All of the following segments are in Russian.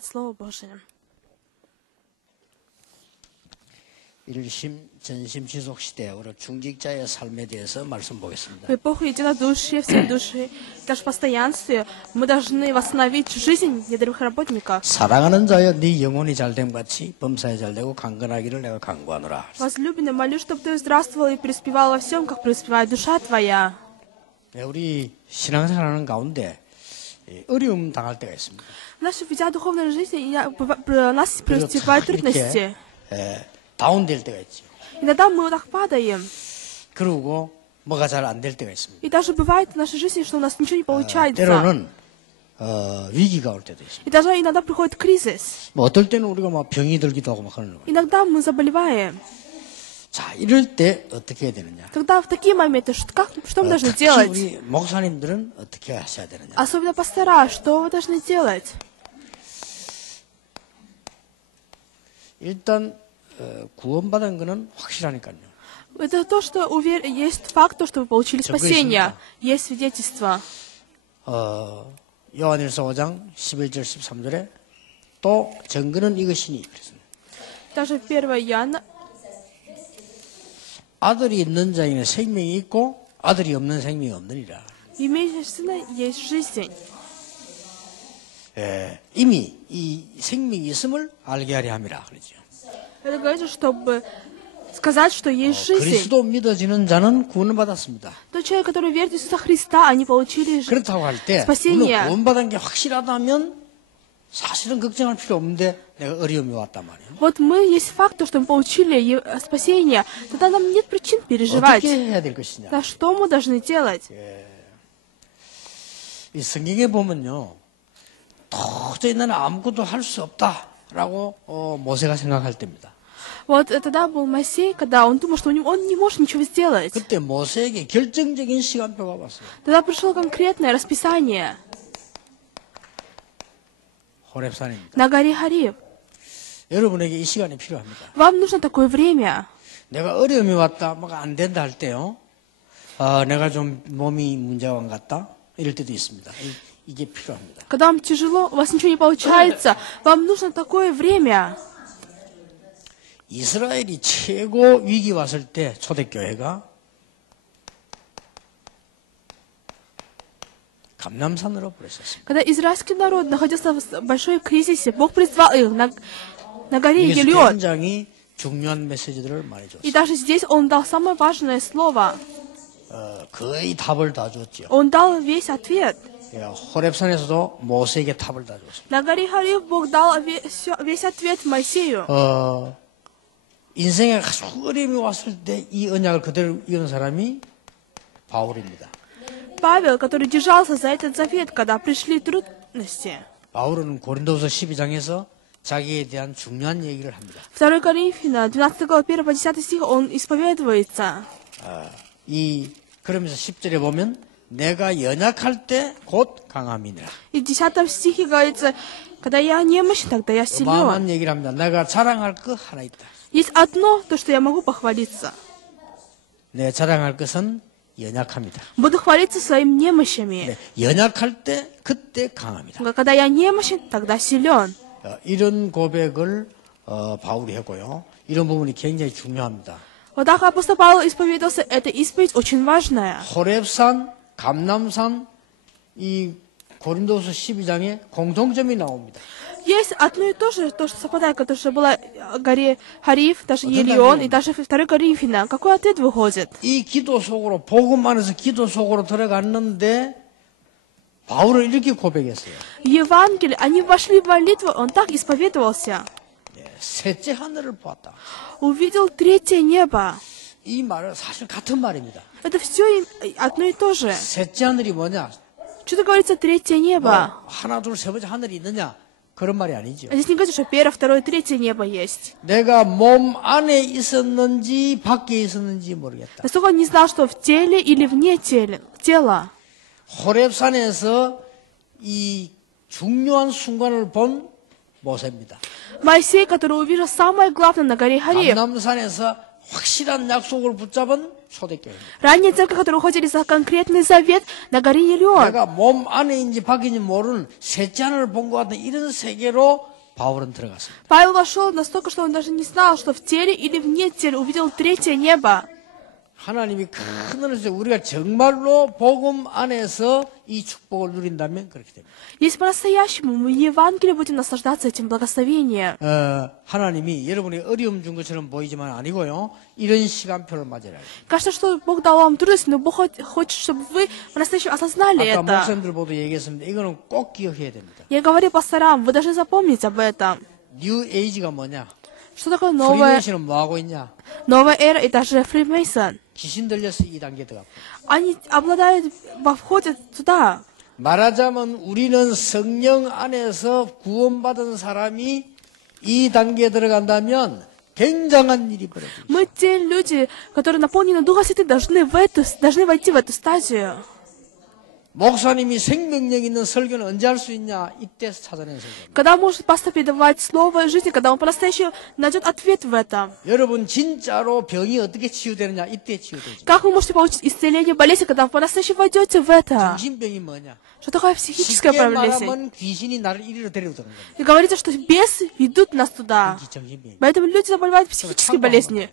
Слово Божие. 일심 전심 지속 시대 우리 중직자의 삶에 대해서 말씀 보겠습니다. В эпоху единодушия, всей души, даже постоянстве, мы должны восстановить жизнь недревых работников. 사랑하는 자여 네 영혼이 잘됨 같이 범사에 잘되고 강건하기를 내가 간구하노라. Возлюбленный, молю, чтобы ты здравствовал и преуспевал во всем, как преуспевает душа твоя. 네, 우리 신앙생활하는 가운데 어려움 당할 때가 있습니다. Наша ведя духовная жизнь, у нас преуспевают трудности. 다운될 때가 있죠. Иногда мы вот так падаем. 그리고 뭐가 잘 안 될 때가 있습니다. И даже бывает в нашей жизни, что у нас ничего не получается. 때로는 위기가 올 때도 있습니다. И даже иногда приходит кризис. 뭐 어떨 때는 우리가 막 병이 들기도 하고 막 하는 거예요. Иногда мы заболеваем. 자, 이럴 때 어떻게 해야 되느냐? Тогда в такие моменты, что мы должны делать? 우리 목사님들은 어떻게 하셔야 되느냐? Особенно пастора, что вы должны делать? 일단 구원받은 거는 확실하니까요. Это то, что есть факт, то, что вы получили спасение. Есть свидетельство. 요한일서 5장 11절 13절에 또 증거는 이것이니 그랬습니다. Даже 1 Иоанна. 아들이 있는 자에게는 생명이 있고 아들이 없는 생명이 없느니라. Имеющий сына есть жизнь. 이미 이 생명이 있음을 알게 하려 함이라 그러죠. Это говорится, чтобы сказать, что есть жизнь. 그리스도 믿어지는 자는 구원을 받았습니다. Тот человек, который верит в Иисуса Христа, они получили 그렇다고 할 때 спасение. 구원받은 게 확실하다면 사실은 걱정할 필요 없는데 내가 어려움이 왔단 말이에요. Вот мы есть факт, то, что мы получили спасение, тогда нам нет причин переживать. 어떻게 해야 될 것이냐? Да что мы должны делать? 이 성경에 보면요, 도저히 나는 아무것도 할 수 없다라고 모세가 생각할 때입니다. Вот тогда был Моисей, когда он думал, что он не может ничего сделать. 그때 모세에게 결정적인 시간표가 왔어요. Тогда пришло конкретное расписание. 호렙산입니다. На горе Хариб. 여러분에게 이 시간이 필요합니다. Вам нужно такое время. 내가 어려움이 왔다, 뭐가 안 된다 할 때요. 내가 좀 몸이 문제가 안 같다 이럴 때도 있습니다. 이게 필요합니다. Когда вам тяжело, у вас ничего не получается, вам нужно такое время. 이스라엘이 최고 위기 왔을 때 초대교회가 감람산으로 보냈었습니다. Когда израильский народ находился в большой кризисе, Бог призвал их на горе Елеон. 굉장히 중요한 메시지들을 많이 줬어요. И даже здесь он дал самое важное слово. 거의 답을 다 줬죠. Он дал весь ответ. 호렙산에서도 모세에게 답을 다 줬습니다. На горе Хариб Бог дал весь ответ Моисею. 인생에 아주 어려움이 왔을 때 이 언약을 그대로 이은 사람이 바울입니다. Павел, который держался за этот завет, когда пришли трудности. 바울은 고린도서 12장에서 자기에 대한 중요한 얘기를 합니다. 2 Коринфяна, 12 глава, 1-10 стих, он исповедуется. 그러면서 10절에 보면 내가 연약할 때 곧 강함이니라. И в 10 стихе говорится, когда я немощен, тогда я силен. 어마어마한 얘기를 합니다. 내가 자랑할 것 하나 있다. Есть одно, то, что я могу похвалиться. 내 자랑할 것은 연약합니다. Буду хвалиться своими немощами. 네, 연약할 때 그때 강합니다. Когда я немощен, тогда силен. 이런 고백을 바울이 했고요. 이런 부분이 굉장히 중요합니다. Вот так апостол Павел исповедовался, эта исповедь очень важная. 호렙산, 감람산, 이 고린도서 12장에 공통점이 나옵니다. Есть одно и то же, то, что совпадает, то, что было в горе Хариф, даже Елеон и даже 2 Коринфяна. Какой ответ выходит? 이 기도 속으로, 복음 안에서 기도 속으로 들어갔는데 바울은 이렇게 고백했어요. В Евангелии они вошли в молитву, он так исповедовался. 셋째 하늘을 보았다. Увидел третье небо. 이 말은 사실 같은 말입니다. Это все одно и то же. 셋째 하늘이 뭐냐? Что-то говорится третье небо. 하나, 둘, 세 번째 하늘이 있느냐? 그런 말이 아니죠. Здесь не говорится, что первое, второе, третье небо есть. 내가 몸 안에 있었는지 밖에 있었는지 모르겠다. Настолько он не знал, что в теле или вне тела. 호렙산에서 이 중요한 순간을 본 모세입니다. Моисей, который увидел самое главное на горе Хариб. 감람산에서 확실한 약속을 붙잡은 초대교회입니다. Ранние церкви, которые уходили за конкретный завет на горе Елеон. 내가 몸 안에인지 밖인지 모르는 셋째 하늘을 본 것 같은 이런 세계로 바울은 들어갔습니다. Павел вошел настолько, что он даже не знал, что в теле или вне тела увидел третье небо. 하나님이 큰 은혜에서 우리가 정말로 복음 안에서 이 축복을 누린다면 그렇게 됩니다. Если по-настоящему мы в Евангелии будем наслаждаться этим благословением, 하나님이 여러분이 어려움 준 것처럼 보이지만 아니고요. 이런 시간표를 맞아야 해요. кажется, что Бог дал вам трудности, но Бог хочет, чтобы вы по-настоящему осознали 아까 это. 목사님들보다 얘기했습니다. 이거는 꼭 기억해야 됩니다. Я говорю пасторам, вы должны запомнить об этом. 뉴 에이지가 뭐냐? Что такое новая 프리메이션은 뭐 하고 있냐? эра и даже Фримейсон? 귀신 들려서 이 단계 들어갔고. Они обладают, входят туда. 말하자면 우리는 성령 안에서 구원받은 사람이 이 단계에 들어간다면 굉장한 일이 벌어집니다. Мы те люди, которые наполнены Духом Святым, должны войти в эту стадию. 목사님이 생명력 있는 설교는 언제 할 수 있냐? 이때 찾아낸 설교입니다. Когда может пастор передавать слово жизни, когда он по-настоящему найдет ответ в этом. 여러분 진짜로 병이 어떻게 치유되느냐? 이때 치유되죠. Как вы можете получить исцеление болезни, когда вы по-настоящему войдете в это? 정신병이 뭐냐? Что такое психическая 쉽게 болезнь? 말하면 귀신이 나를 이리로 데려오는 겁니다. И говорится, что бесы ведут нас туда. 이게 정신병이. Поэтому люди заболевают психической болезнью.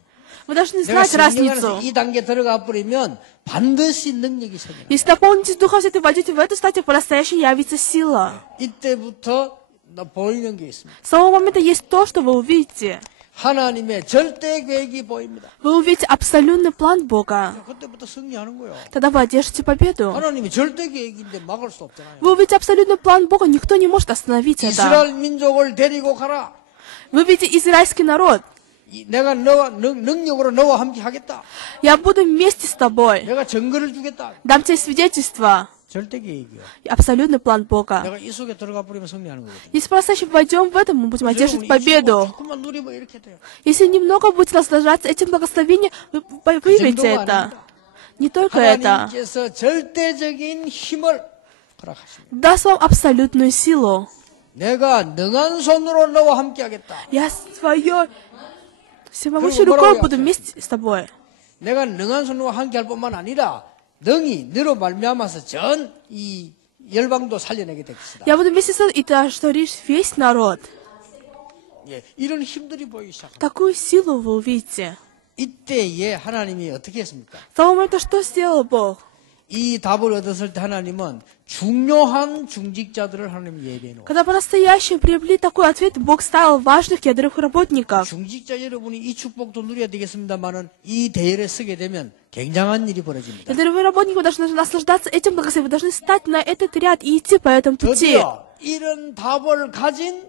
Вы должны 내가 знать 성령 안에서 разницу. 이 단계 들어가 버리면 반드시 능력이 생겨요. Если наполнитесь Духом Святым, войдете в эту стадию, по-настоящему явится сила. 이때부터 나 보이는 게 있습니다. С того момента есть то, что вы увидите. 하나님의 절대 계획이 보입니다. Вы увидите абсолютный план Бога. 그때부터 승리하는 거예요. Тогда вы одержите победу. 하나님이 절대 계획인데 막을 수 없잖아요. Вы увидите абсолютный план Бога, никто не может остановить это. 이스라엘 민족을 데리고 가라. Вы видите израильский народ. 내가 너와 능력으로 너와 함께 하겠다. Я буду вместе с тобой. 내가 증거를 주겠다. Дам тебе свидетельство. 절대 계획이요. Абсолютный план Бога. 내가 이 속에 들어가 버리면 승리하는 거거든요. Если по-настоящему войдем в это, мы будем одерживать победу. 조금만 누리면 이렇게 돼요. Если немного будете наслаждаться этим благословением, вы выявите это. Не только это. 하나님께서 절대적인 힘을 허락하십니다. Даст вам абсолютную силу. 내가 능한 손으로 너와 함께 하겠다. Я всемогущей рукой буду вместе с тобой. 내가 능한 손으로 함께 할 뿐만 아니라 능히 너로 말미암아서 전 이 열방도 살려내게 되겠다. Я буду вместе с тобой, и ты оживишь весь народ. 예, 이런 힘들이 보이기 시작합니다. Такую силу вы увидите. 이때에 하나님이 어떻게 했습니까? С того момента, что сделал Бог? 이 답을 얻었을 때 하나님은 중요한 중직자들을 하나님이 예배해 놓고 Когда по-настоящему приобрели такой ответ, Бог ставил важных ядровых работников. 중직자 여러분이 이 축복도 누려야 되겠습니다만은 이 대열에 서게 되면 굉장한 일이 벌어집니다. Ядровые работники, вы должны наслаждаться этим благословением, вы должны стать на этот ряд и идти по этому пути. 드디어 이런 답을 가진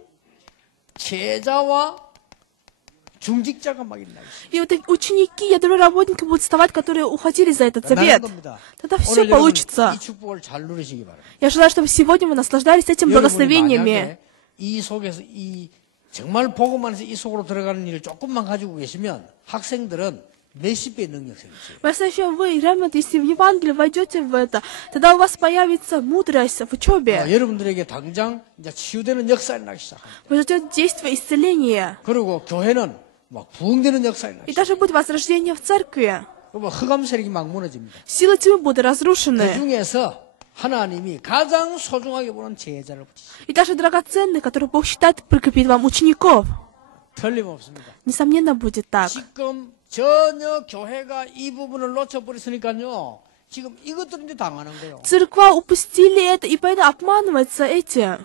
제자와 중직자가 막 있나. И вот эти ученики, ядровые работники будут вставать, которые уходили за этот завет. Тогда все 오늘 여러분 получится. 이 축복을 잘 누리시기 바랍니다. Я желаю, чтобы сегодня вы наслаждались этим 여러분이 благословениями. 만약에 이 속에서 이 정말 복음 안에서 이 속으로 들어가는 일을 조금만 가지고 계시면 학생들은 몇십 배의 능력 생기죠. По-настоящему вы, реально, если в Евангелие войдете в это, тогда у вас появится мудрость в учебе. 여러분들에게 당장 이제 치유되는 역사가 나기 시작합니다. Произойдет действие исцеления. 그리고 교회는 막 부흥되는 역사가 나기 И 시작합니다. даже будет возрождение в церкви. 그러면 흑암 세력이 막 무너집니다. Силы тьмы будут 그 разрушены. 중에서 하나님이 가장 소중하게 보는 제자를 붙이십니다. И даже драгоценные, которые Бог считает, прикрепит вам учеников. 틀림없습니다. Несомненно, будет так. 지금 전혀 교회가 이 부분을 놓쳐버렸으니까요. 지금 이것들인데 당하는 거예요. Церква упустили это, и поэтому обманывается этим.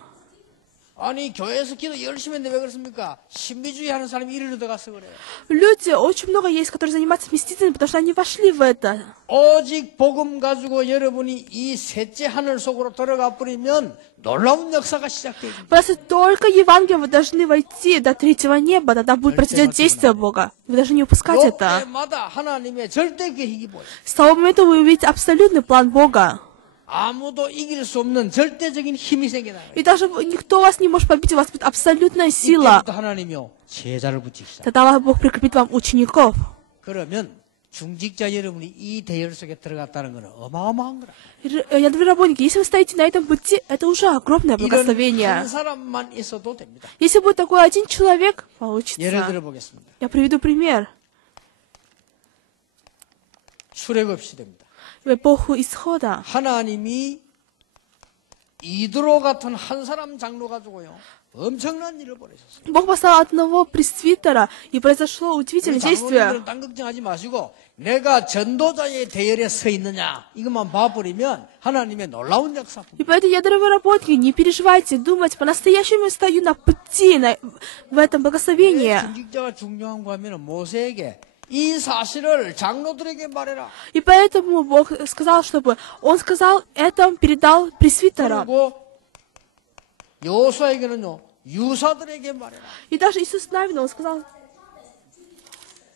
아니 교회에서 기도 열심히 했는데 왜 그렇습니까? 신비주의 하는 사람이 이리로 들어가서 그래요. Люди, очень много есть, которые занимаются мистицизмом, потому что они вошли в это. 오직 복음 가지고 여러분이 이 셋째 하늘 속으로 들어가 버리면 놀라운 역사가 시작됩니다. Просто только Евангелие вы должны войти до третьего неба, тогда будет произойдет действие Бога. Вы должны не упускать это. 요때마다 하나님의 절대 계획이 보여요. С того момента вы увидите абсолютный план Бога. 아무도 이길 수 없는 절대적인 힘이 생겨나요. И даже никто вас не может победить, у вас будет абсолютная сила. 이때부터 하나님이요 제자를 붙이기 시작. Тогда Бог прикрепит вам учеников. 그러면 중직자 여러분이 이 대열 속에 들어갔다는 것은 어마어마한 거라. Ядовые работники, если вы стоите на этом пути, это уже огромное 이런 благословение. 한 사람만 있어도 됩니다. Если будет такой один человек, 예를 получится. 들어 보겠습니다. Я приведу пример. 출애굽 시대입니다. в эпоху исхода. 하나님이 이드로 같은 한 사람 장로 가지고요. 엄청난 일을 벌이셨어요. Бог послал одного пресвитера, и произошло удивительное действие. 장로님들은 딴 걱정하지 마시고 내가 전도자의 대열에 서 있느냐 이것만 봐버리면 하나님의 놀라운 역사. И поэтому, ядровые работники, не переживайте, думайте, по-настоящему стою на пути, в этом благословении. 중직자가 중요한 거 하면 모세에게 이 사실을 장로들에게 말해라. И поэтому Бог сказал, чтобы Он сказал это, передал пресвитерам. 그리고 여호수아에게는요 유사들에게 말해라. И даже Иисус Навин, Он сказал,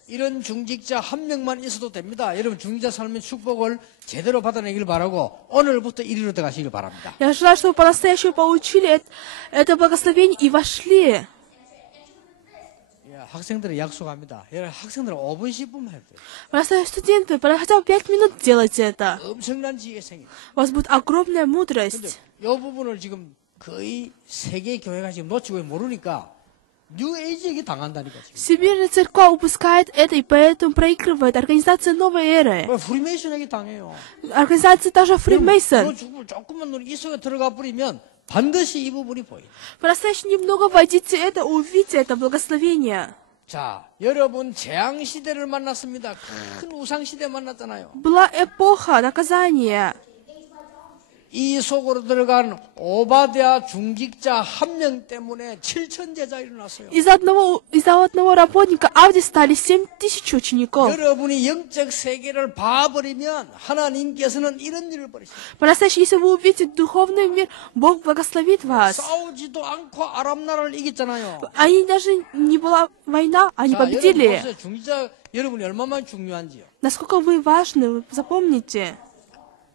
이런 중직자 한 명만 있어도 됩니다. 여러분 중직자 삶의 축복을 제대로 받아내길 바라고 오늘부터 이리로 들어가시길 바랍니다. я желаю, чтобы по-настоящему получили это благословение и вошли. 학생들은 약속합니다. 여러분 학생들은 5분 10분만 해도 돼요. Простые студенты, хотя бы 5 минут делайте это. 엄청난 지혜가 생깁니다. У вас будет огромная 근데 мудрость. 이 부분을 지금 거의 세계 교회가 지금 놓치고 모르니까 뉴에이지에게 당한다니까 지금. Всемирная церковь упускает это, и поэтому проигрывает организация новой эры. 프리메이션에게 당해요. Организация даже Freemason. 조금만 눈이 이 속에 들어가 버리면 반드시 이 부분이 보여요. По-настоящему немного войдите это, увидите это благословение. 자, 여러분 재앙 시대를 만났습니다. 큰 우상 시대 만났잖아요. Была эпоха наказания. 이 속으로 들어간 오바댜 중직자 한 명 때문에 7천 제자 일어났어요. Из-за одного работника Авди стали 7000 учеников. 여러분이 영적 세계를 봐버리면 하나님께서는 이런 일을 벌이십니다. По-настоящему, если вы увидите духовный мир, Бог благословит вас. 싸우지도 않고 아람 나라를 이겼잖아요. Они даже не была война, они 자, 여러분 победили. 보세요. 중직자 여러분이 얼마나 중요한지요. Насколько вы важны, вы запомните.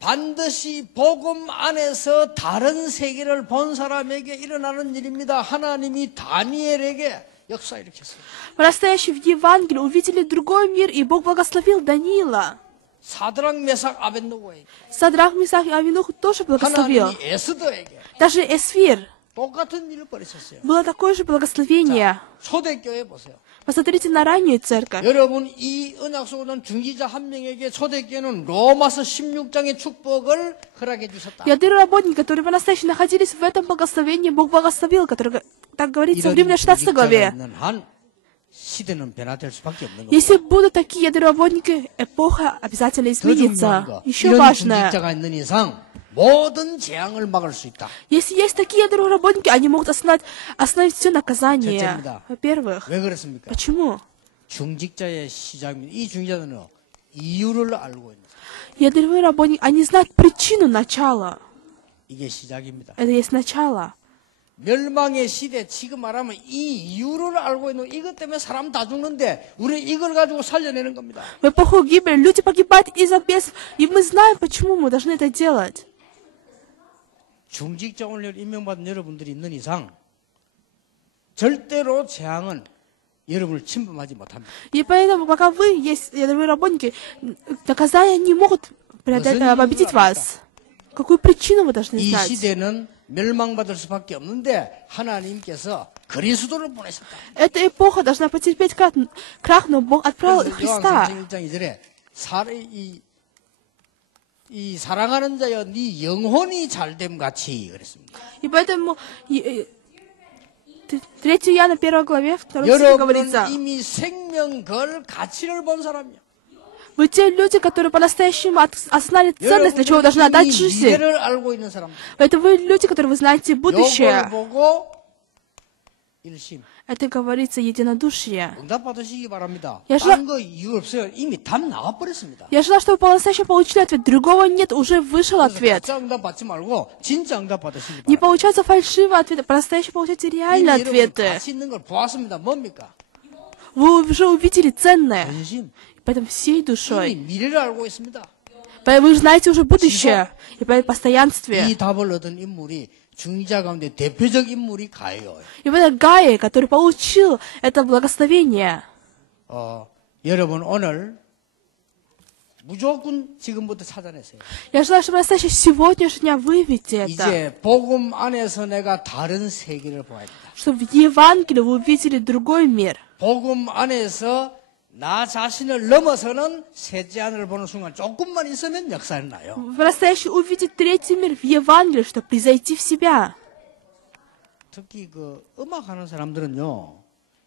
반드시 복음 안에서 다른 세계를 본 사람에게 일어나는 일입니다. 하나님이 다니엘에게 역사 일으켰어요. По-настоящему в Евангелии увидели другой мир, и Бог благословил Даниила. 사드락 메삭 아벤노고에게 Садрах, Месах и Авинух тоже благословил. 하나님이 에스더에게 Даже Эсфир. 똑같은 일을 벌이셨어요. Было такое же благословение. 초대교회 보세요. Посмотрите на раннюю церковь. 여러분 이 언약 속에 중지자 한 명에게 초대교회는 로마서 16장의 축복을 허락해 주셨다. Ядерные работники, которые по-настоящему находились в этом благословении, Бог благословил, который, так говорится в Римлянам 16 главе. 시대는 변화될 수밖에 없는 겁니다. Если будут такие ядерные работники, эпоха обязательно 더 중요한 изменится. 거, Еще 이런 важное. 중직자가 있는 이상 모든 재앙을 막을 수 있다. Если есть такие ядерные работники, они могут остановить все наказание. 첫째입니다. Во-первых, 왜 그렇습니까? почему? 중직자의 시작입니다. 이 중직자는 이유를 알고 있는 거예요. Ядерные работники, они знают причину начала. 이게 시작입니다. Это есть начало. 멸망의 시대 지금 말하면 이 이유를 알고 있는 이것 때문에 사람 다 죽는데 우리 이걸 가지고 살려내는 겁니다. В эпоху гибели люди погибают из-за бедствий, и мы знаем, почему мы должны это делать. 중직자 오늘 임명받은 여러분들이 있는 이상 절대로 재앙은 여러분을 침범하지 못합니다. И поэтому, пока вы есть ядерные работники, наказания не могут победить вас. Какую причину вы должны 이 знать? 시대는 멸망받을 수밖에 없는데 하나님께서 그리스도를 보내셨다. Эта эпоха должна потерпеть крах, но Бог отправил Христа. 요한복음 1장 2절에 이 사랑하는 자여 네 영혼이 잘됨 같이 그랬습니다. И поэтому 3 Иоанна 1 главе 2 стихе говорится: 여러분은 이미 생명 걸 가치를 본 사람이요. вы те люди, которые по-настоящему осознали ценность, для чего должны отдать жизнь. 미래를 알고 있는 사람. Это вы люди, которые вы знаете будущее. 요걸 보고 일심. Это говорится единодушие. 응답 받으시기 바랍니다. Я 다른 거 이유 없어요. 이미 답 나와버렸습니다. Я желаю, чтобы вы по-настоящему получили ответ. Другого нет, уже вышел ответ. 가짜 응답 받지 말고 진짜 응답 받으시기 Не 바랍니다. получается фальшивые ответы, по-настоящему получайте реальные 이미 여러분 ответы. 가치 있는 걸 보았습니다. 뭡니까? Вы уже увидели ценное, 전심. поэтому всей 이미 душой. 미래를 알고 있습니다. Поэтому вы знаете уже будущее, и поэтому постоянстве. 이 답을 얻은 인물이 중자 가운데 대표적 인물이 가요. И вот этот Гай, который получил это благословение. 여러분 오늘 무조건 지금부터 찾아내세요. Я желаю, чтобы настоящее сегодняшнего дня выявите это. 이제 복음 안에서 내가 다른 세계를 보아야 된다. Чтобы в Евангелии вы увидели другой мир. 복음 안에서 나 자신을 넘어서는 셋째 하늘을 보는 순간 조금만 있으면 역사는 나요. По-настоящему увидеть третий мир в Евангелии, чтобы превзойти в себя. 특히 그 음악하는 사람들은요,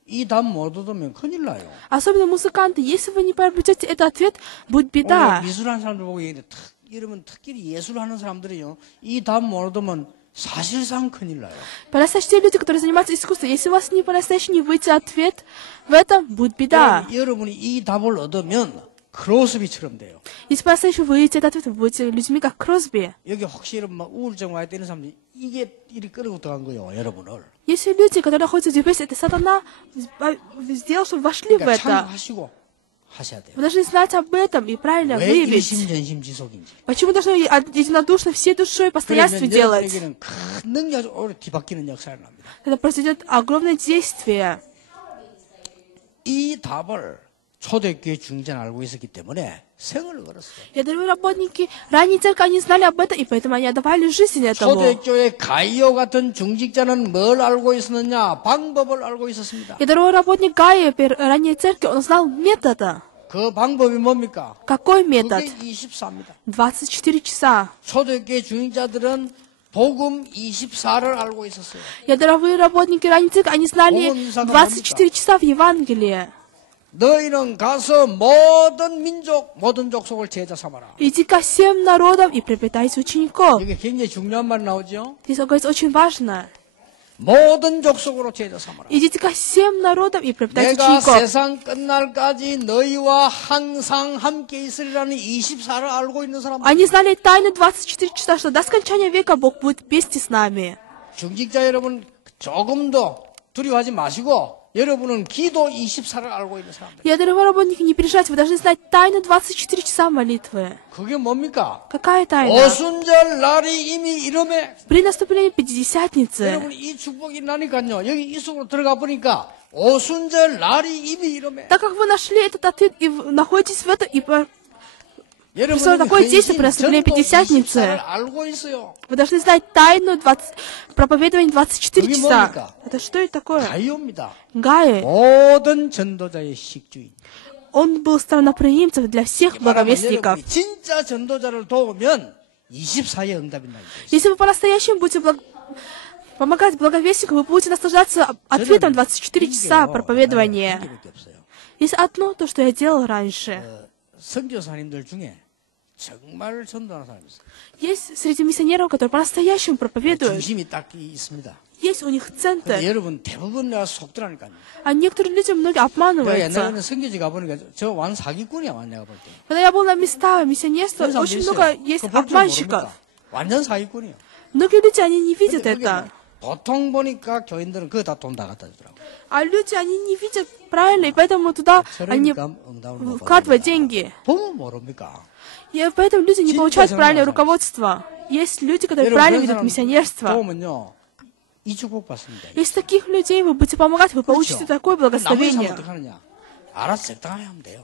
이 답 못 얻으면 큰일 나요. Особенно музыканты, если вы не приобретете этот ответ, будет беда. 오늘 미술하는 사람들 보고 얘기했는데, 이러면 특히 예술하는 사람들이요, 이 답 못 얻으면 사실상 큰일 나요. По-настоящему те люди, которые занимаются искусством, если у вас не по-настоящему не выйти ответ, в этом будет беда. 여러분이 이 답을 얻으면 크로스비처럼 돼요. Если по-настоящему выйти этот ответ, вы будете людьми, как Кросби. 여기 혹시 이런 막 우울증 와야 되는 사람들이 이게 이리 끌고 들어간 거예요, 여러분을. Если люди, которые находятся в депрессии, это сатана сделал, чтобы вошли в 그러니까 это. 참하시고 하셔야 돼요. Вы должны знать об этом и правильно 왜 выявить. 일심전심지속인지. Почему должны единодушно всей душой постоянстве 그러면 делать? 여러분에게는 큰 능력이 오래 뒤바뀌는 역사를 합니다. Когда произойдет огромное действие. 이 답을 초대교회 중재는 알고 있었기 때문에 생을 걸었어요. Ядровые работники ранней церкви, они знали об этом, и поэтому они отдавали жизнь этому. 초대교회 가이오 같은 중직자는 뭘 알고 있었느냐? 방법을 알고 있었습니다. Ядровой работник Гая ранней церкви, он знал метода. 그 방법이 뭡니까? Какой метод? 그게 24입니다. 24 часа. 초대교회 중직자들은 복음 24를 알고 있었어요. Ядровые работники ранней церкви, они знали 24 часа в Евангелии. 너희는 가서 모든 민족, 모든 족속을 제자 삼아라. Иди ко всем народам и приобретайте учеников. 이게 굉장히 중요한 말 나오죠? Здесь говорится очень важно. 모든 족속으로 제자 삼아라. Идите ко всем народам и приобретайте 내가 учеников. 세상 끝날까지 너희와 항상 함께 있으리라는 24를 알고 있는 사람. Они знали тайны 24 часа, что до скончания века Бог будет вместе с нами. 중직자 여러분 조금 더 두려워하지 마시고 여러분은 기도 24를 알고 있는 사람들. Ядровые работники, не переживайте, вы должны знать тайны 24 часа молитвы. 그게 뭡니까? Какая тайна? 오순절 날이 이미 이름에 При наступлении Пятидесятницы. 여러분 이 축복이 나니까요. 여기 이 속으로 들어가 보니까 오순절 날이 이미 이름에. Так как вы нашли этот ответ и находитесь в этом, и 여러분이 Что такое действие при наступлении 전도 Пятидесятницы? 24를 알고 있어요. вы должны знать тайну проповедования 24 그게 часа. 뭡니까? Это что это такое? 가이오입니다. Гай, 모든 전도자의 식주인. он был странноприимцем для всех 말하면 благовестников. 여러분이 진짜 전도자를 도우면 24의 응답이 나요. Если вы по-настоящему будете помогать благовестнику, вы будете наслаждаться ответом 24 часа проповедования. Есть одно, то, что я делал раньше. 선교사님들 중에 정말 전도하는 사람이 있어요. Есть среди миссионеров, которые по-настоящему проповедуют. 중심이 딱 있습니다. Есть у них центр. 근데 여러분 대부분 내가 속더라니까요. А некоторые люди многие 내가 обманываются. 옛날에는 선교지 가보니까 저 완 사기꾼이야, 내가 볼 때. Когда я был на местах миссионерства, 그런 очень 사람도 много 있어요. есть 그거 볼줄 обманщиков. 모릅니까? 완전 사기꾼이에요. Многие люди, они не видят 근데 это. 그게 보통 보니까 교인들은 그거 다 돈 다 갖다 주더라고. А люди, они не видят правильно, и поэтому туда они 그러니까 응답을 못 вкладывают 받습니다. деньги. 보면 모릅니까? И поэтому люди не 진짜 получают правильное 정말 руководство. Есть люди, которые 여러분 правильно 그런 ведут 사람 миссионерство. 도우면요 이 축복 받습니다. Если таких людей вы будете помогать, вы получите такое 나머지 사람 благословение. 어떻게 하느냐? 알아서 적당하게 하면 돼요.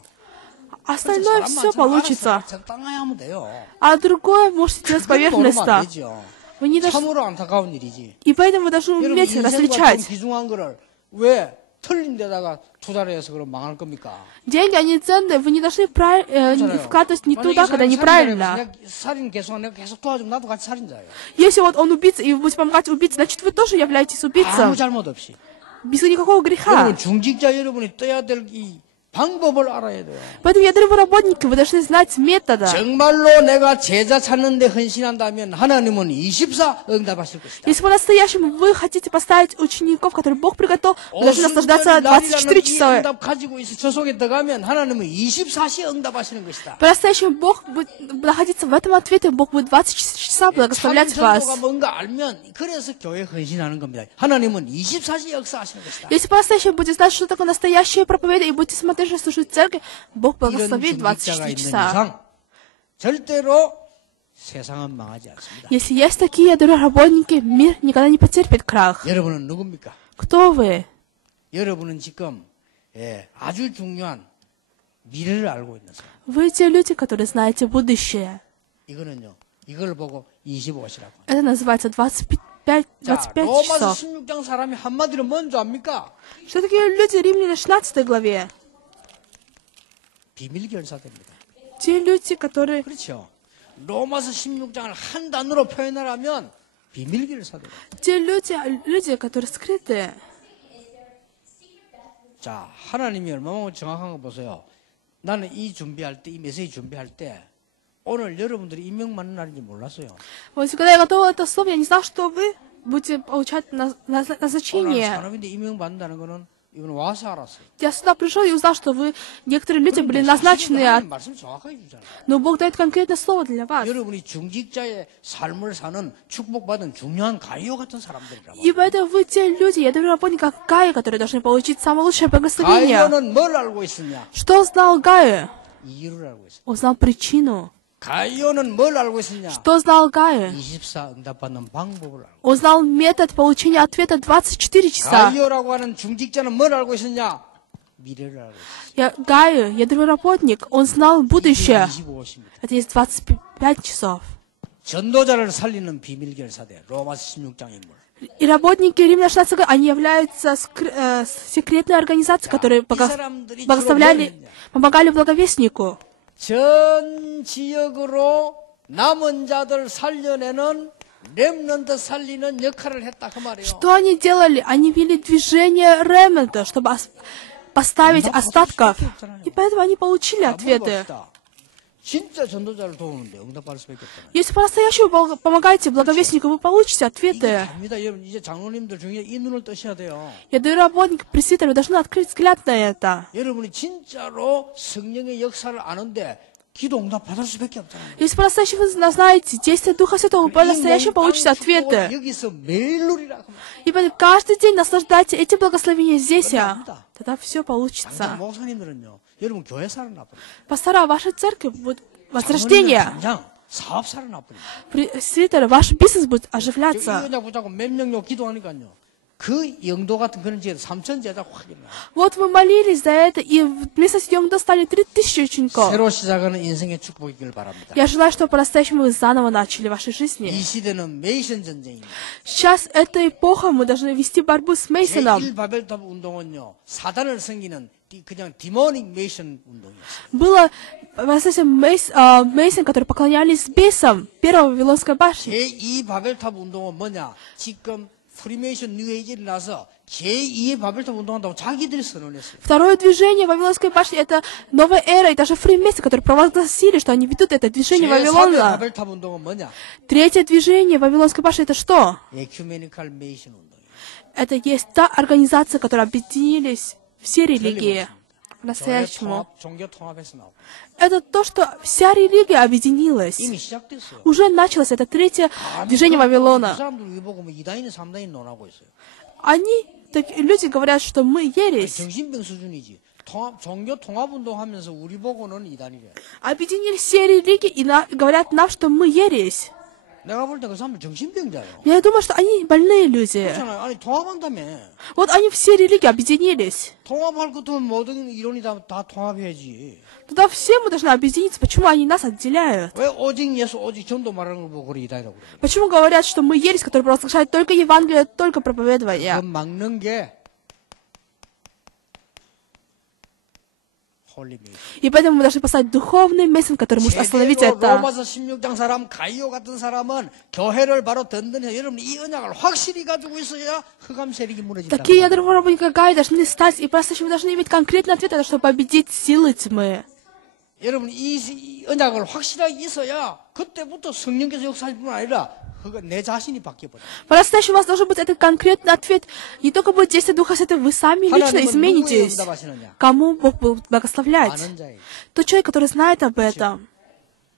Остальное все 알아서 получится. 적당하게 하면 돼요. А другое можете делать 그걸 모르면 안 поверхностно. 되죠. Вы не должны... 참으로 안타까운 일이지. И поэтому вы должны 여러분 уметь 인생과 좀 различать. 귀중한 거를 왜 틀린 데다가 투자를 해서 그럼 망할 겁니까? Деньги, они ценные, вы не должны вкладывать не туда, когда неправильно. 살인 계속 내가 계속 도와주면 나도 같이 살인자예요. Если вот он убийца, и вы будете помогать убийце, значит, вы тоже являетесь 아무 убийцем. 잘못 없이. Без никакого греха. 여러분 중직자 여러분이 떠야 될 이 방법을 알아야 돼요. Поэтому ядровые работники, вы должны знать метода. 정말로 내가 제자 찾는 데 헌신한다면 하나님은 24 응답하실 것이다. Если по-настоящему вы хотите поставить учеников, которые Бог приготовил, вы должны наслаждаться 24 이 часа. 응답 가지고 있어 저 속에 들어가면 하나님은 24시 응답하시는 것이다. По-настоящему Бог будет находиться в этом ответе, Бог будет 24 часа благословлять вас. 전도가 뭔가 알면 그래서 교회 헌신하는 겁니다. 하나님은 24시 역사하시는 것이다. Если по-настоящему будете знать, что такое настоящее проповедие, и будете смотреть, что служит церковь, Бог 이런 благословит 중직자가 24 있는 часа. 이상 절대로 세상은 망하지 않습니다. Если есть такие ядровые работники, мир никогда не потерпит крах. 여러분은 누굽니까? Кто вы? 여러분은 지금 아주 중요한 미래를 알고 있는 사람. Вы те люди, которые знаете будущее. 이거는요. 이걸 보고 25시라고. Это называется 25 자, 25 로마서 часов. 16장 사람이 한마디로 뭔지 압니까? Что такие люди Римляне 16 главе? 비밀 결사대입니다. Те люди, которые... 그렇죠. 로마서 16장을 한 단어로 표현하라면 비밀 결사대. Те люди, которые скрытые. 자, 하나님이 얼마나 정확한 거 보세요. 나는 이 준비할 때, 이 메시지 준비할 때 오늘 여러분들이 임명 받는 날인지 몰랐어요. Вот когда я готовила это слово, я не знала, что вы будете получать 오늘 назначение. 산업인데 임명 받는다는 거는 이건 와서 알았어요. Я сюда пришел и узнал, что вы, некоторые люди были назначены, 하나님 말씀 정확하게 주잖아요. но Бог дает конкретное слово для вас. 여러분이 중직자의 삶을 사는 축복받은 중요한 가이오 같은 사람들이라고. И поэтому вы те люди, я говорю работники, как Гая, которые должны получить самое лучшее благословение. 가이오는 뭘 알고 있었냐? Что знал Гая? 이유를 알고 있어요. Он знал причину. 가이오는 뭘 알고 있었냐? Что знал Гая? 24 응답받는 방법을 알고. Он знал метод получения ответа 24 часа. 가이오라고 하는 중직자는 뭘 알고 있었냐? 미래를 알고 있어요. Гая, ядровый работник, он знал будущее. 25입니다. Это есть 25 часов. 전도자를 살리는 비밀 결사대 로마서 16장 인물. И работники Римлян 16, они являются секретной организацией, которые помогали благовестнику. 전 지역으로 남은 자들 살려내는 렘넌트 살리는 역할을 했다 그 말이에요. Что они делали? Они вели движение ремнанта, чтобы поставить остатков. И поэтому они получили ответы. 진짜 전도자를 도우는데 응답받을 수밖에 없잖아요. Если по-настоящему помогаете благовестнику, вы получите ответы. 갑니다. 여러분 이제 장로님들 중에 이 눈을 뜨셔야 돼요. Я даю работник, пресвитер, вы должны открыть взгляд на это. 여러분이 진짜로 성령의 역사를 아는데 기도 응답 받을 수밖에 없잖아요. Если по-настоящему вы знаете действие Духа Святого, вы по-настоящему получите ответы. 여기서 매일 누리라. И поэтому каждый день наслаждайте этим благословением здесь. Тогда все получится. 목사님들은요. 여러분 교회 살아나버려. Пастора, ваша церковь будет возрождение. 사업 살아나버려. Пресвитеры, ваш бизнес будет оживляться. 이 보자고 몇 명요 기도하니까요. 그 영도 같은 그런 지에 3,000 제자 확 일어나. Вот мы молились за это, и вместо Йонгдо стали 3000 учеников. 새로 시작하는 인생의 축복이길 바랍니다. Я желаю, чтобы по-настоящему вы заново начали вашей жизни. 이 시대는 메이션 전쟁입니다. Сейчас, эта эпоха, мы должны вести борьбу с Мейсоном. 제1바벨탑 운동은요. 사단을 섬기는 그냥 디모닉 메이션 운동이었어요. Было, Мейсон, которые поклонялись бесам, первая Вавилонская башня. 제2바벨탑 운동은 뭐냐? 지금 프리메이션 뉴에이지를 나서 제2의 바벨탑 운동한다고 자기들이 선언했어요. Второе движение Вавилонской башни — это новая эра, и даже фримейсы, которые провозгласили, что они ведут это движение 제3의 Вавилона. 바벨탑 운동은 뭐냐? Третье движение Вавилонской башни — это что? 에큐메니컬 메이션 운동이에요. Это есть та организация, которая объединились все религии по-настоящему. 종교 통합에서 나오고. Это то, что вся религия объединилась. 이미 시작됐어요. Уже началось это третье движение 그 Вавилона. 사람들 왜 보고 2단이나 3단이 논하고 있어요. Люди говорят, что мы ересь. 정신병 수준이지. 종교 통합 운동하면서 우리 보고는 2단이래. Объединили все религии и говорят нам, что мы ересь. 내가 볼 때 그 사람은 정신병자예요. Я думаю, что они больные люди. 그렇잖아요. 아니 통합한다며. Вот они все религии объединились. 통합할 것도 모든 이론이 다 통합해야지. Тогда все мы должны объединиться. Почему они нас отделяют? 왜 오직 예수, 오직 전도 말하는 걸 보고 그래 이다라고 그래. Почему говорят, что мы ересь, которые провозглашают только Евангелие, только проповедование? 그 막는 게 И поэтому мы должны поставить духовный месяц, который может остановить это. 로마서 16장 사람 가이오 같은 사람은 교회를 바로 든든히 여러분 이 언약을 확실히 가지고 있어야 흑암 세력이 무너진다. Такие ядерные работники, как Гай, должны стать, и просто мы должны иметь конкретный ответ, чтобы победить силы тьмы. 여러분 이 언약을 확실하게 있어야 그때부터 성령께서 역사할 뿐 아니라 내 자신이 바뀌어버려. По-настоящему у вас должен быть этот конкретный ответ. Не только будет действие Духа Святого, вы сами лично изменитесь. Кому Бог будет благословлять? Тот человек, который знает об этом.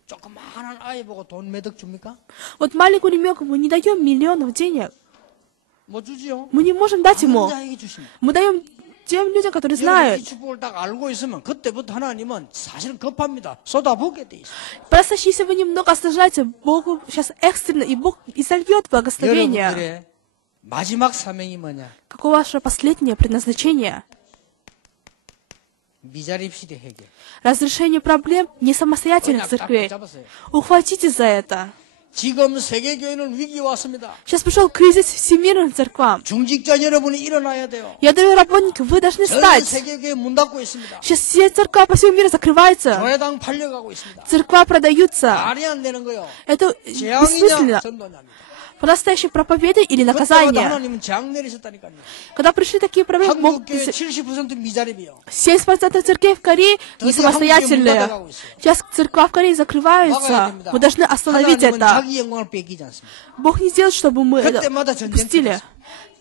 조그마한 아이 보고 돈 몇 억 줍니까? Вот маленькому ребенку мы не даем миллионов денег. 뭐 주지요? Мы не можем дать ему. Мы даем тем людям, которые 이 знают. 축복을 딱 알고 있으면 그때부터 하나님은 사실은 급합니다. 쏟아붓게 돼 있어요. Просто если вы немного осложняете, Богу сейчас экстренно, и Бог изольет благословение. 여러분들의 마지막 사명이 뭐냐? Какое ваше последнее предназначение? 미자립 시대 해결. Разрешение проблем не самостоятельных церквей. Ухватитесь за это. 지금 세계 교회는 위기에 왔습니다. Сейчас пришел кризис всемирным церквам. 중직자 여러분이 일어나야 돼요. Я говорю, работники, вы должны 전 встать. 세계 교회 문 닫고 있습니다. Сейчас все церква по всему миру закрываются. 교회당 팔려가고 있습니다. Церква продаются. 말이 안 되는 거요. Это 재앙이냐 бессмысленно. 전도냐입니다. По-настоящему проповедие или 그때마다 наказание. 하나님은 재앙 내리셨다니까요. Когда пришли такие проблемы, 한국 교회 70% 미자립이요. 70% церквей в Корее не самостоятельные. Сейчас церква в Корее закрывается. Мы должны остановить 하나님은 это. 자기 영광을 뺏기지 않습니다. Бог не сделает, чтобы мы это 그때마다 전쟁 пустили.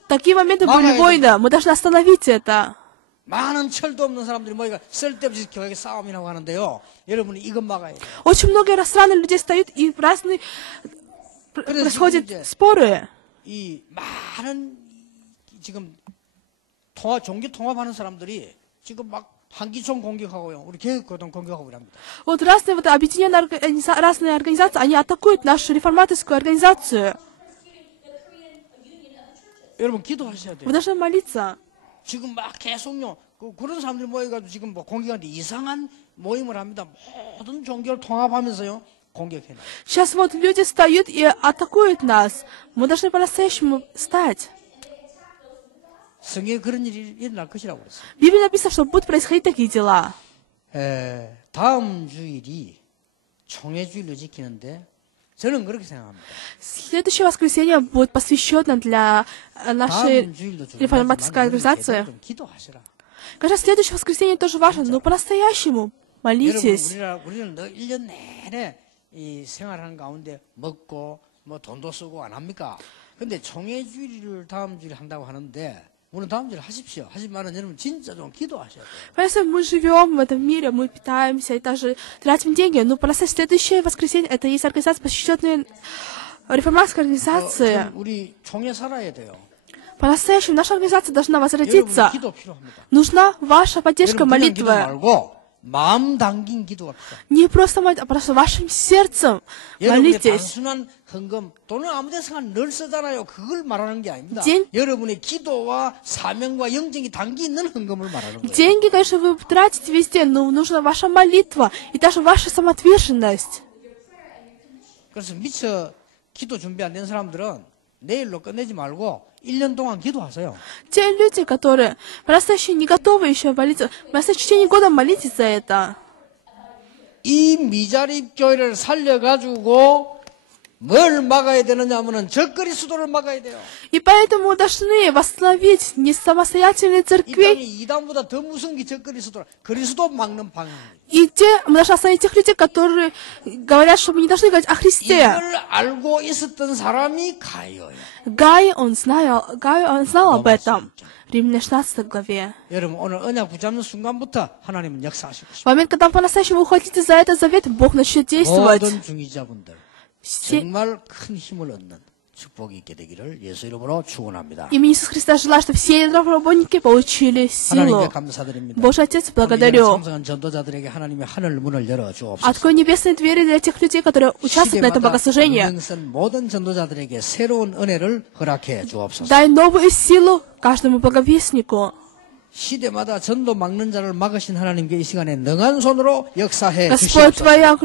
Такие моменты были войны. Мы должны остановить это. 많은 철도 없는 사람들이 모이가 쓸데없이 교회에 싸움이라고 하는데요. 여러분이 이것 막아야 돼요. Очень много странных людей стоят и разные происходят споры. 이 많은 지금 종교 통합하는 사람들이 지금 막 한기총 공격하고요. 우리 개혁교동 공격하고 합니다. Вот разные вот объединенные разные организации, они атакуют нашу реформаторскую организацию. 여러분 기도하셔야 돼요. Вы должны молиться. 지금 막 계속요. 그런 사람들이 모여가지고 지금 뭐 공격하는데 이상한 모임을 합니다. 모든 종교를 통합하면서요. 공격해. Сейчас вот люди встают и атакуют нас. Мы должны по-настоящему встать. 성경에 그런 일이 일어날 것이라고 그랬어요. В Библии написано, что будут происходить такие дела. 다음 주일이 총회주일로 지키는데 저는 그렇게 생각합니다. Следующее воскресенье будет посвящено для нашей реформаторской организации. Конечно, следующее воскресенье тоже важно, но по-настоящему молитесь. 우리는 늘 1년 내내 이 생활하는 가운데 먹고 뭐 돈도 쓰고 안 합니까? 근데 총회주일을 다음 주일 한다고 하는데 오늘 다음 주일 하십시오. 하지만은 여러분 진짜 좀 기도하셔야 돼요. Конечно, мы живем в этом мире, мы питаемся и даже тратим деньги, но по-настоящему следующее воскресенье это есть организация, посвященная реформаторской организации. 우리 총회 살아야 돼요. По-настоящему наша организация должна возродиться. Нужна ваша поддержка молитвы. 마음 담긴 기도가 필요합니다. Не просто молитва, а просто вашим сердцем 여러분의 молитесь. 단순한 헌금, 돈은 아무 데서나 늘 쓰잖아요. 그걸 말하는 게 아닙니다. День... 여러분의 기도와 사명과 영적이 담겨 있는 헌금을 말하는 거예요. Деньги, конечно, вы тратите везде, но нужна ваша молитва и даже ваша самоотверженность. 그래서 미처 기도 준비 안 된 사람들은 내일로 끝내지 말고 1년 동안 기도하세요. Те люди, которые по-настоящему не готовы еще молиться, в течение года молитесь за это. 이 미자립 교회를 살려가지고 뭘 막아야 되느냐 하면은 적그리 수도를 막아야 돼요. И поэтому должны восстановить не самостоятельные 이 церкви. 땅이 이단보다 더 무서운 게 적그리 수도라. 그리스도 막는 방향입니다. И мы должны остановить тех людей, которые говорят, что мы не должны говорить о Христе. 이걸 알고 있었던 사람이 가이오예요. Гай, он знал об этом. Римляне 16 главе. 여러분 오늘 언약 붙잡는 순간부터 하나님은 역사하시고 В момент, когда по-настоящему вы хотите за этот завет, Бог начнет действовать. 모든 중위자분들 정말 큰 힘을 얻는 축복이 있게 되기를 예수 이름으로 축원합니다. Имя Иисуса Христа желаю, чтобы все работники получили силу. 하나님께 감사드립니다. Божий Отец, благодарю. 참석한 전도자들에게 하나님의 하늘 문을 열어 주옵소서. Открой небесные двери для тех людей, которые участвуют на этом богослужении. 모든 전도자들에게 새로운 은혜를 허락해 주옵소서. Дай новую силу каждому благовестнику. 시대마다 전도 막는 자를 막으신 하나님께 이 시간에 능한 손으로 역사해 Господь, 주시옵소서. Твоя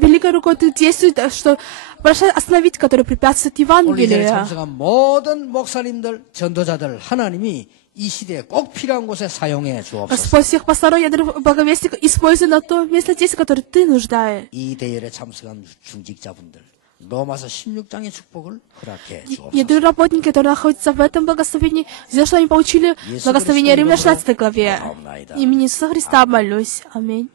великая рука, Ты действует, что прошу остановить, которые препятствуют 오늘 이 자리에 Евангелию. 참석한 모든 목사님들, 전도자들 하나님이 이 시대에 꼭 필요한 곳에 사용해 주옵소서. Господь, всех пасторов, благовестников, используй на то место действия, которое Ты нуждаешь. 이 대열에 참석한 중직자분들 로마서 16장의 축복을 허락해 Я 주옵소서. даю работники, которые находятся в этом благословении, за что они получили благословение Римлян 16 главе. Имени Иисуса Христа молюсь. Аминь.